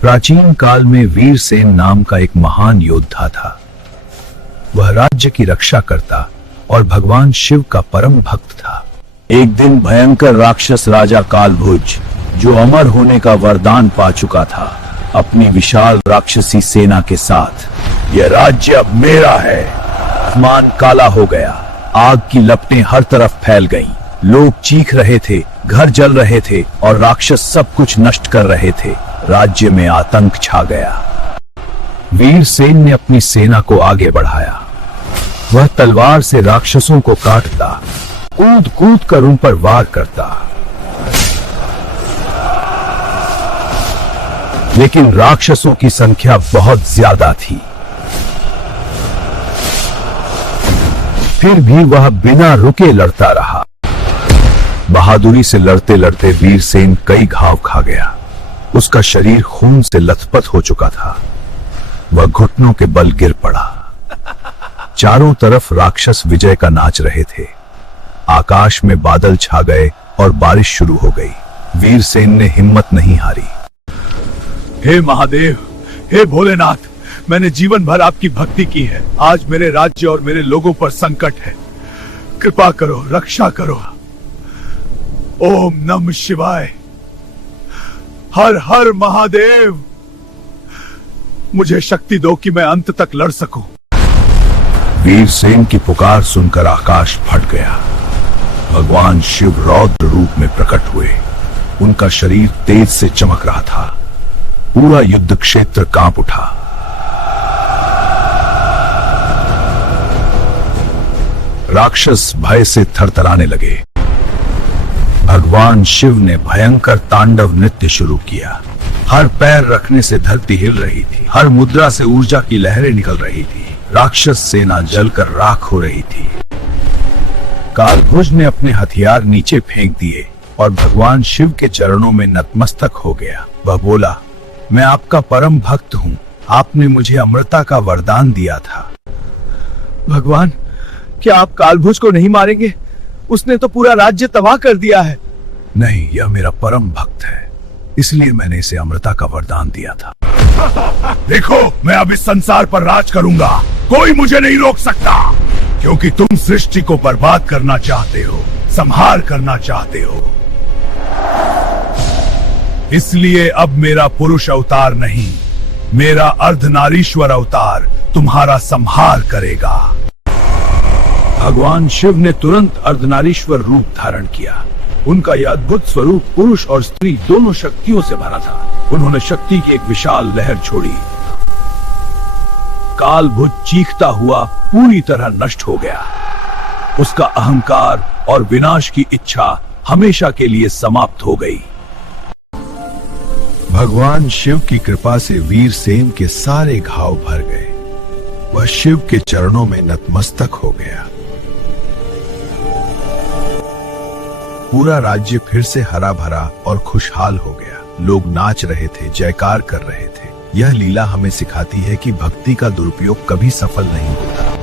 प्राचीन काल में वीरसेन नाम का एक महान योद्धा था। वह राज्य की रक्षा करता और भगवान शिव का परम भक्त था। एक दिन भयंकर राक्षस राजा कालभुज, जो अमर होने का वरदान पा चुका था, अपनी विशाल राक्षसी सेना के साथ, यह राज्य अब मेरा है। आसमान काला हो गया, आग की लपटें हर तरफ फैल गईं। लोग चीख रहे थे, घर जल रहे थे और राक्षस सब कुछ नष्ट कर रहे थे। राज्य में आतंक छा गया। वीरसेन ने अपनी सेना को आगे बढ़ाया। वह तलवार से राक्षसों को काटता, कूद कूद कर उन पर वार करता। लेकिन राक्षसों की संख्या बहुत ज्यादा थी। फिर भी वह बिना रुके लड़ता रहा। बहादुरी से लड़ते लड़ते वीरसेन कई घाव खा गया। उसका शरीर खून से लथपथ हो चुका था। वह घुटनों के बल गिर पड़ा। चारों तरफ राक्षस विजय का नाच रहे थे। आकाश में बादल छा गए और बारिश शुरू हो गई। वीरसेन ने हिम्मत नहीं हारी। हे महादेव, हे भोलेनाथ, मैंने जीवन भर आपकी भक्ति की है। आज मेरे राज्य और मेरे लोगों पर संकट है। कृपा करो, रक्षा करो। ओम नमः शिवाय। हर हर महादेव। मुझे शक्ति दो कि मैं अंत तक लड़ सकूं। वीरसेन की पुकार सुनकर आकाश फट गया। भगवान शिव रौद्र रूप में प्रकट हुए। उनका शरीर तेज से चमक रहा था। पूरा युद्ध क्षेत्र कांप उठा। राक्षस भय से थरथराने लगे। भगवान शिव ने भयंकर तांडव नृत्य शुरू किया। हर पैर रखने से धरती हिल रही थी। हर मुद्रा से ऊर्जा की लहरें निकल रही थी। राक्षस सेना जलकर राख हो रही थी। कालभुज ने अपने हथियार नीचे फेंक दिए और भगवान शिव के चरणों में नतमस्तक हो गया। वह बोला, मैं आपका परम भक्त हूँ। आपने मुझे अमृता का वरदान दिया था। भगवान, क्या आप कालभुज को नहीं मारेंगे? उसने तो पूरा राज्य तबाह कर दिया है। नहीं, यह मेरा परम भक्त है, इसलिए मैंने इसे अमृता का वरदान दिया था। देखो, मैं अब इस संसार पर राज करूंगा। कोई मुझे नहीं रोक सकता, क्योंकि तुम सृष्टि को बर्बाद करना चाहते हो, संहार करना चाहते हो। इसलिए अब मेरा पुरुष अवतार नहीं, मेरा अर्धनारीश्वर अवतार तुम्हारा संहार करेगा। भगवान शिव ने तुरंत अर्धनारीश्वर रूप धारण किया। उनका यह अद्भुत स्वरूप पुरुष और स्त्री दोनों शक्तियों से भरा था। उन्होंने शक्ति की एक विशाल लहर छोड़ी। कालभुज चीखता हुआ पूरी तरह नष्ट हो गया। उसका अहंकार और विनाश की इच्छा हमेशा के लिए समाप्त हो गई। भगवान शिव की कृपा से वीरसेन के सारे घाव भर गए। वह शिव के चरणों में नतमस्तक हो गया। पूरा राज्य फिर से हरा भरा और खुशहाल हो गया। लोग नाच रहे थे, जयकार कर रहे थे। यह लीला हमें सिखाती है कि भक्ति का दुरुपयोग कभी सफल नहीं होता।